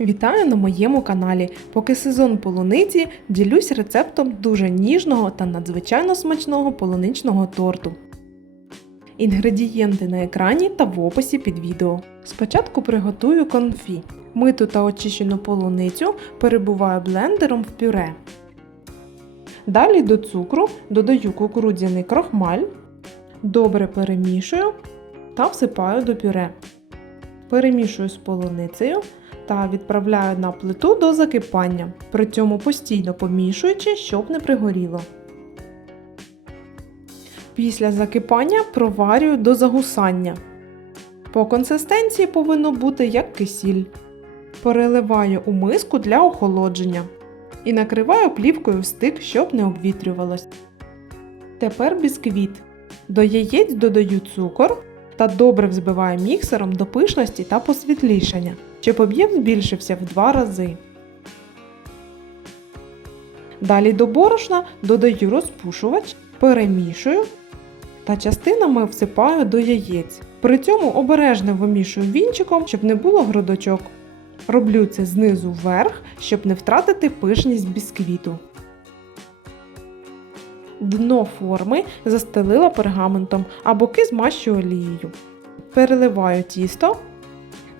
Вітаю на моєму каналі. Поки сезон полуниці, ділюсь рецептом дуже ніжного та надзвичайно смачного полуничного торту. Інгредієнти на екрані та в описі під відео. Спочатку приготую конфі. Миту та очищену полуницю перебиваю блендером в пюре. Далі до цукру додаю кукурудзяний крохмаль, добре перемішую та всипаю до пюре. Перемішую з полуницею та відправляю на плиту до закипання, при цьому постійно помішуючи, щоб не пригоріло. Після закипання проварюю до загусання. По консистенції повинно бути як кисіль. Переливаю у миску для охолодження і накриваю плівкою в стик, щоб не обвітрювалось. Тепер бісквіт. До яєць додаю цукор та добре взбиваю міксером до пишності та посвітлішання, щоб об'єм збільшився в 2 рази. Далі до борошна додаю розпушувач, перемішую та частинами всипаю до яєць. При цьому обережно вимішую вінчиком, щоб не було грудочок. Роблю це знизу вверх, щоб не втратити пишність бісквіту. Дно форми застелила пергаментом, а боки змащую олією. Переливаю тісто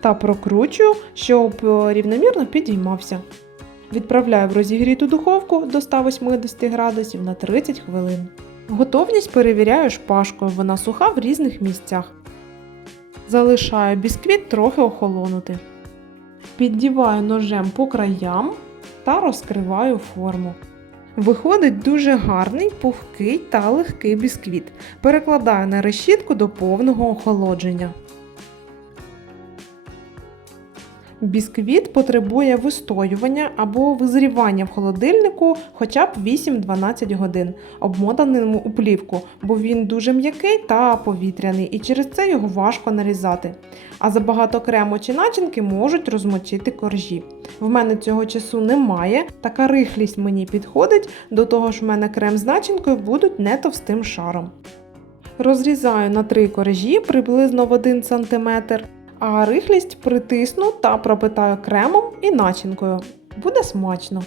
та прокручую, щоб рівномірно підіймався. Відправляю в розігріту духовку до 180 градусів на 30 хвилин. Готовність перевіряю шпажкою, вона суха в різних місцях. Залишаю бісквіт трохи охолонути. Піддіваю ножем по краям та розкриваю форму. Виходить дуже гарний, пухкий та легкий бісквіт. Перекладаю на решітку до повного охолодження. Бісквіт потребує вистоювання або визрівання в холодильнику хоча б 8-12 годин, обмотаному у плівку, бо він дуже м'який та повітряний і через це його важко нарізати. А забагато крему чи начинки можуть розмочити коржі. В мене цього часу немає, така рихлість мені підходить, до того ж в мене крем з начинкою будуть не товстим шаром. Розрізаю на 3 коржі приблизно в 1 см. А рихлість притисну та пропитаю кремом і начинкою. Буде смачно.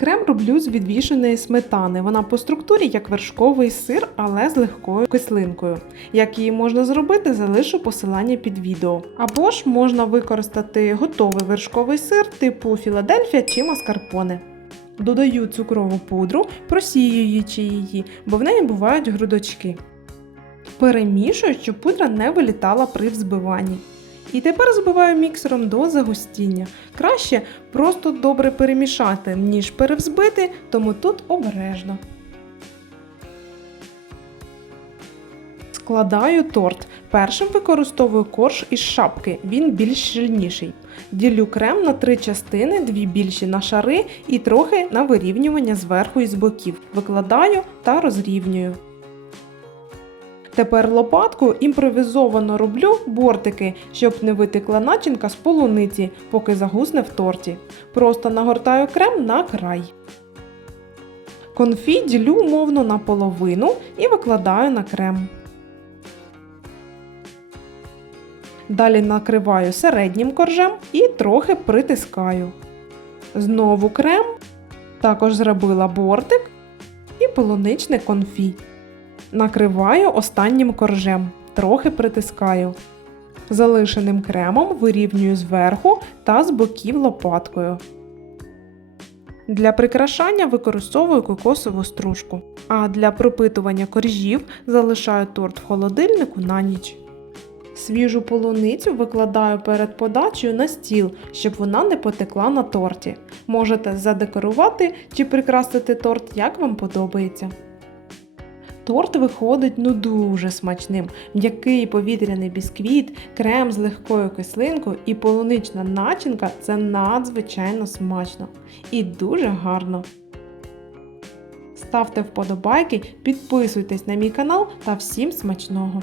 Крем роблю з відвішеної сметани. Вона по структурі як вершковий сир, але з легкою кислинкою. Як її можна зробити, залишу посилання під відео. Або ж можна використати готовий вершковий сир типу Філадельфія чи маскарпоне. Додаю цукрову пудру, просіюючи її, бо в неї бувають грудочки. Перемішую, щоб пудра не вилітала при взбиванні. І тепер збиваю міксером до загустіння. Краще просто добре перемішати, ніж перевзбити, тому тут обережно. Складаю торт. Першим використовую корж із шапки, він більш щільніший. Ділю крем на 3 частини, 2 більші на шари і трохи на вирівнювання зверху і з боків. Викладаю та розрівнюю. Тепер лопаткою імпровізовано роблю бортики, щоб не витекла начинка з полуниці, поки загусне в торті. Просто нагортаю крем на край. Конфі ділю умовно на половину і викладаю на крем. Далі накриваю середнім коржем і трохи притискаю. Знову крем, також зробила бортик і полуничне конфі. Накриваю останнім коржем, трохи притискаю. Залишеним кремом вирівнюю зверху та з боків лопаткою. Для прикрашання використовую кокосову стружку, а для пропитування коржів залишаю торт в холодильнику на ніч. Свіжу полуницю викладаю перед подачею на стіл, щоб вона не потекла на торті. Можете задекорувати чи прикрасити торт, як вам подобається. Торт виходить дуже смачним. М'який повітряний бісквіт, крем з легкою кислинкою і полунична начинка – це надзвичайно смачно. І дуже гарно. Ставте вподобайки, підписуйтесь на мій канал та всім смачного!